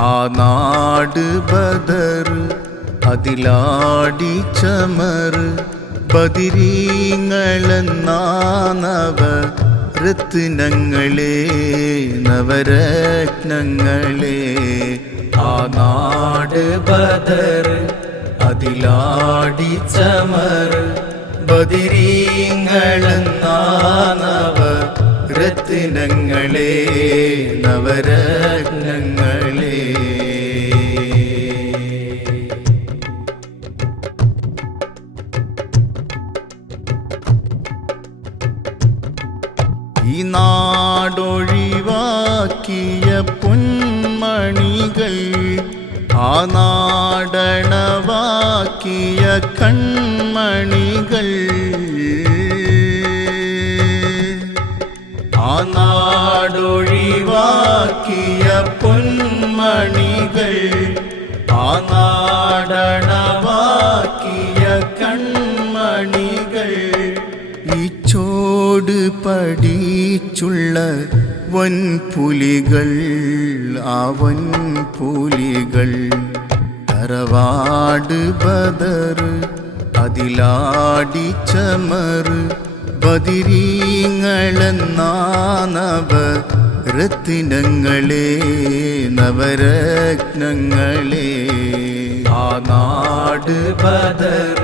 ആ നാട് ബദർ അതിലാടി ചമർ. ബദിരീങ്ങളെന്നാനവ രത്നങ്ങളെ നവരത്നങ്ങളെ. ആ നാട് ബദർ അതിലാടി ചമർ. ബദിരീങ്ങളെന്നാനവ രത്നങ്ങളെ നവരത്നങ്ങളെ. ഈ നാടൊഴിവാക്കിയ പൊന്മണികൾ ആ നാടണവാക്കിയ കൺമണികൾ നാടൊഴിവാക്കിയ പൊന്മണികൾ ആ നാടണവാക്കിയ കൺമണികൾ ഈ ചോട് പടിച്ചുള്ള വൻപുലികൾ ആ വൻപുലികൾ തറവാട് ബദർ അതിലാടി ചമർ ബദിരീങ്ങളെന്നാനവ രത്തിനങ്ങളെ നവരത്നങ്ങളെ. ആ നാട് ബദർ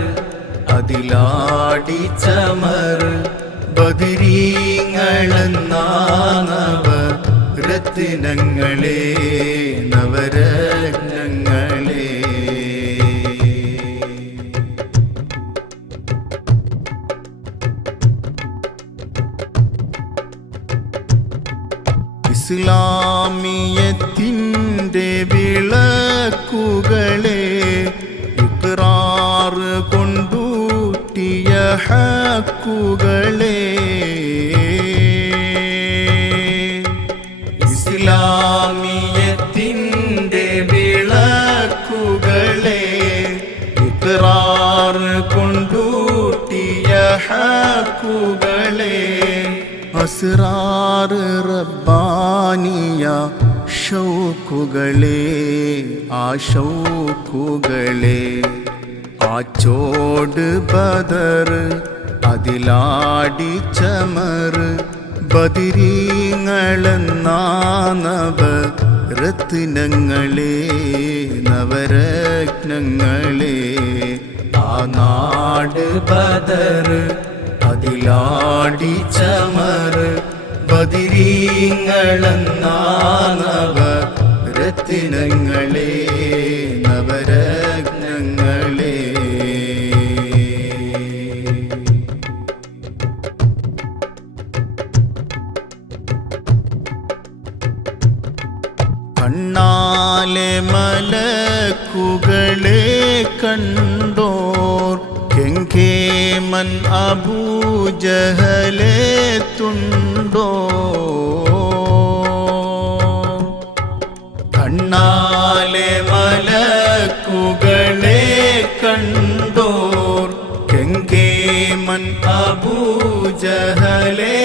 അതിലാടി ചമർ ബദിരീങ്ങളെന്നാനവ രത്തിനങ്ങളെ നവരത്നങ്ങളെ ഇസ്ലാമിയത്തിന്റെ വിളക്കുകളെ ഇക്റാറ് കൊണ്ടൂട്ടിയ ഹക്കുകളെ. ഇസ്ലാമിയത്തിന്റെ വിളക്കുകളെ ഇക്റാറ് കൊണ്ടൂട്ടിയ ഹക്കുകളെ. അസ്രാറ് റബ്ബാനിയ ഷൗക്കുകളെ ആ ഷൗക്കുകളെ ആ ചോട് ബദർ അതിലാടി ചമർ. ബദിരീങ്ങളെന്നാനവ രത്നങ്ങളെ നവരത്നങ്ങളെ. ആ നാട് ബദർ അതിലാടി ചമർ. ബദിരീങ്ങളെന്നാനവ രത്തിനങ്ങളെ നവരത്നങ്ങളെ. കണ്ണാലെ മലക്കുകളെ കണ്ടോർ. കെങ്കേമൻ അബൂജഹലെ തുണ്ടോ കണ്ണാലെ മലക്കുകളെ കണ്ടോർ കെങ്കേമൻ അബൂജഹലെ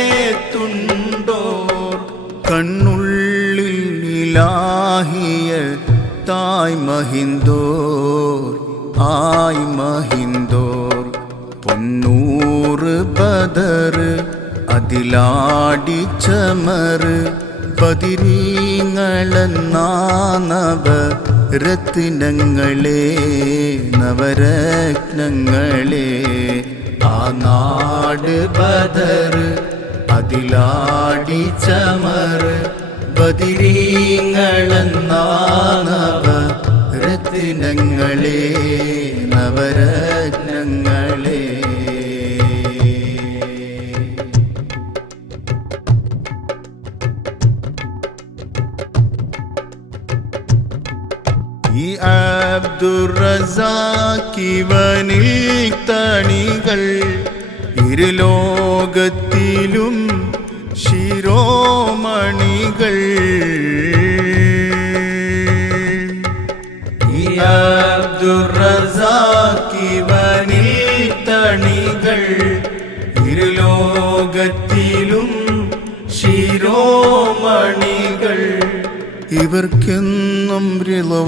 തുണ്ടോർ. കണ്ണുള്ളിലാഹിയ തായ് മഹിന്ദോർ ആയ് മഹിന്ദോർ അതിലാടി ചമർ ബദിരീങ്ങളെന്നാനവ രത്തിനങ്ങളെ നവരത്നങ്ങളെ. ആ നാട് ബദർ അതിലാടി ചമർ ബദിരീങ്ങളെന്നാനവ രത്തിനങ്ങളെ നവരത്നങ്ങളെ ഈ അബ്ദുറസാക്കിവനിൽ തണികൾ ഇരുലോകത്തിലും ശിരോമണികൾ. ഈ അബ്ദുറസാക്കിവനിൽ തണികൾ ഇരുലോകത്തിലും ശിരോമണികൾ ഇവർക്കെന്നും റിളവാനുള്ള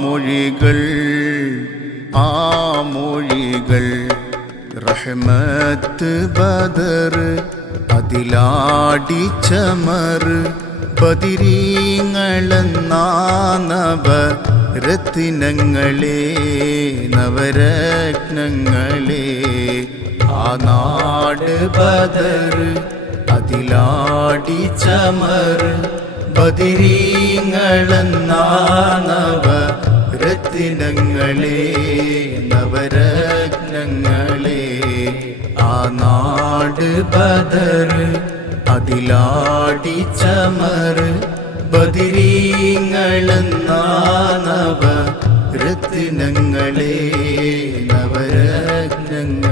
മൊഴികൾ ആ മൊഴികൾ റഹ്മത്ത് ബദർ അതിലാടി ചമർ ബദിരീങ്ങളെന്നാനവ രത്തിനങ്ങളെ നവരത്നങ്ങളെ. ആ നാട് ബദർ തിലാടി ചമർ ബദിരീങ്ങളെന്നാണവ രത്തിനങ്ങളെ നവരത്നങ്ങളെ. ആ നാട് ബദർ അതിലാടി ചമർ ബദിരീങ്ങളെന്നാണവ രത്തിനങ്ങളെ നവരത്നങ്ങളെ.